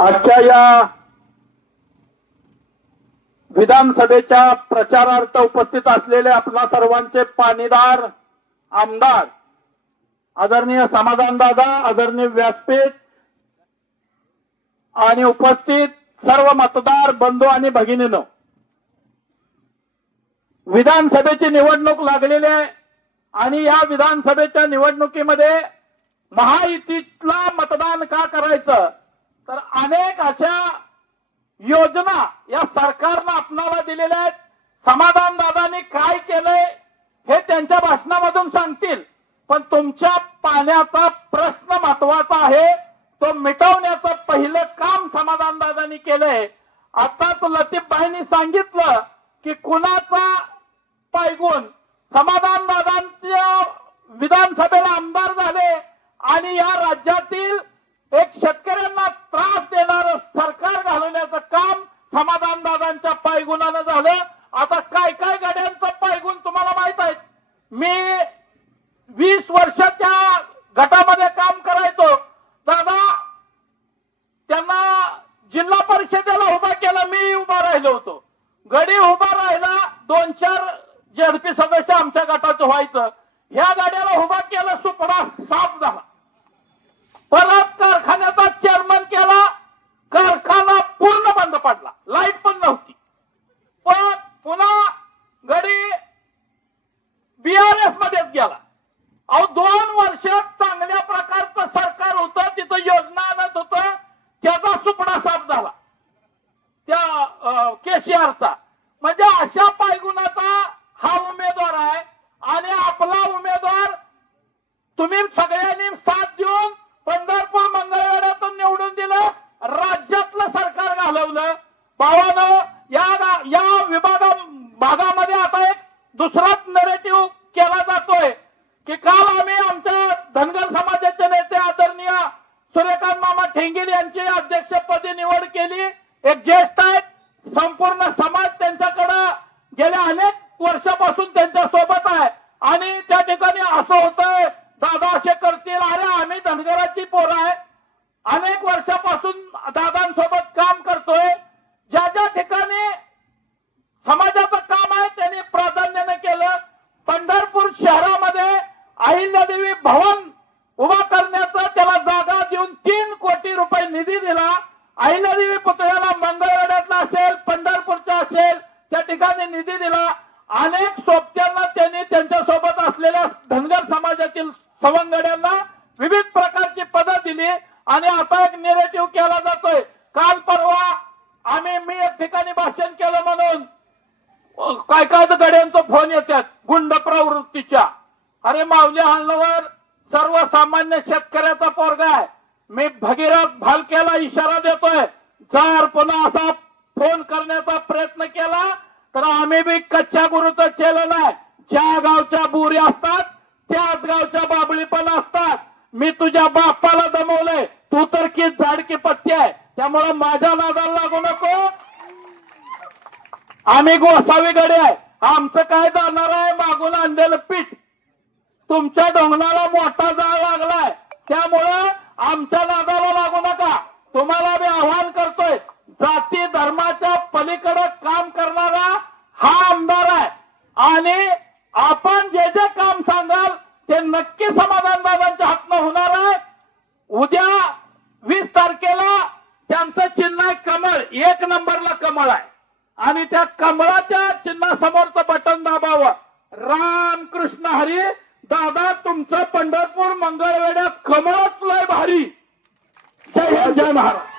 आजच्या या विधानसभेच्या प्रचारार्थ उपस्थित असलेले आपला सर्वांचे पाणीदार आमदार आदरणीय समाधान दादा आदरणीय व्यासपीठ आणि उपस्थित सर्व मतदार बंधू आणि भगिनीनो विधानसभेची निवडणूक लागलेली आहे आणि या विधानसभेच्या निवडणुकीमध्ये महायुतीतला मतदान का करायचं? तर अनेक अशा योजना या सरकारनं आपणाला दिलेल्या आहेत. समाधान दादांनी काय केलंय हे त्यांच्या भाषणामधून सांगतील. पण तुमच्या पाण्याचा प्रश्न महत्त्वाचा आहे. तो मिटवण्याचं पहिलं काम समाधान दादांनी केलंय. आताच लतीफबाईंनी सांगितलं की कुणाचा पायगुण समाधान दादांच्या विधानसभेला आमदार झाले आणि या राज्यातील एक शेतकऱ्यांना त्रास देणारं सरकार घालवण्याचं काम समाधान दादांच्या पायगुणानं झालं. आता काय काय गाड्यांचं पायगुण तुम्हाला माहीत आहे मी वीस वर्षाच्या गटामध्ये काम करायचो. दादा त्यांना जिल्हा परिषदेला उभा केला मी उभा राहिलो होतो. गडी उभा राहिला दोन चार जेडपी सदस्य आमच्या गटाचं व्हायचं. ह्या गाड्याला उभा केला सुपडा साफ झाला परत कारखान्याचा चेअरमन केला कारखाना पूर्ण बंद पडला लाइट पण नव्हती पण पुन्हा गडी बीआरएस मध्येच गेला अहो दोन वर्षात चांगल्या प्रकारचं सरकार होतं तिथं योजना आणत होतं त्याचा सुपडा साफ झाला त्या केसीआरचा म्हणजे अशा पायगुणाचा हा उमेदवार आहे आणि आपला उमेदवार तुम्ही सगळ्यांनी साथ देऊन पंढरपूर मंगळवेढ्यातून निवडून दिलं राज्यातलं सरकार घालवलं. भावानं या या विभागा भागामध्ये आता एक दुसराच नरेटिव्ह केला जातोय की काल आम्ही आमच्या धनगर समाजाचे नेते आदरणीय सूर्यकांत मामा ठेंगीर यांची अध्यक्षपदी निवड केली. एक ज्येष्ठ आहेत संपूर्ण समाज त्यांच्याकडं गेल्या अनेक वर्षापासून त्यांच्यासोबत आहे. आणि त्या ठिकाणी असं होतंय दादा असे करतील अरे आम्ही धनगराची पोरं आहे. अनेक वर्षापासून दादांसोबत काम करतोय. ज्या ज्या ठिकाणी समाजाचं काम आहे त्यांनी प्राधान्याने केलं. पंढरपूर शहरामध्ये अहिल्यादेवी भवन उभा करण्याचा त्याला जागा देऊन तीन कोटी रुपये निधी दिला. अहिल्यादेवी पुतळ्याला मंगळवेढ्यातला असेल निधी दिला. अनेक सोबत्यांना त्यांनी त्यांच्यासोबत असलेल्या धनगर समाजातील सवंगड्यांना विविध प्रकारची पदं दिली. आणि आता एक निरेटिव्ह केला जातोय. काल परवा आम्ही मी एक ठिकाणी भाषण केलं म्हणून. काय काय गड्यांचा फोन येतात गुंड प्रवृत्तीच्या. अरे माऊली हालवर सर्वसामान्य शेतकऱ्याचा पोरगा आहे. मी भगीरथ भालक्याला इशारा देतोय. जर पुन्हा असा फोन करण्याचा प्रयत्न केला तर आम्ही बी कच्च्या गुरुचं केलेलं आहे. ज्या गावच्या बुरी असतात त्याच गावच्या बाबळी पण असतात. मी तुझ्या बापाला दमवलंय. तू तर की झाडकी पत्ती आहे. त्यामुळे माझ्या नादाला लागू नको. आम्ही गोसावी गडे आहे. आमचं काय जाणार आहे? मागून आणलेलं पीठ. तुमच्या डोंगणाला मोठा जाळ लागलाय. त्यामुळं आमच्या नादाला लागू नका तुम्हाला मी आव्हान करतोय जाती धर्माच्या पलीकडे काम करणारा हा आमदार आहे आणि आपण जे जे काम सांगाल ते नक्की समाधान दादांच्या हातनं होणार आहे. उद्या वीस तारखेला त्यांचं चिन्ह आहे कमळ. एक नंबरला कमळ आहे. आणि त्या कमळाच्या चिन्हासमोरचं बटन दाबावं. राम कृष्ण हरी दादा तुमचं पंढरपूर मंगळवेड्यात कमळच लय भारी. जय जय महाराज.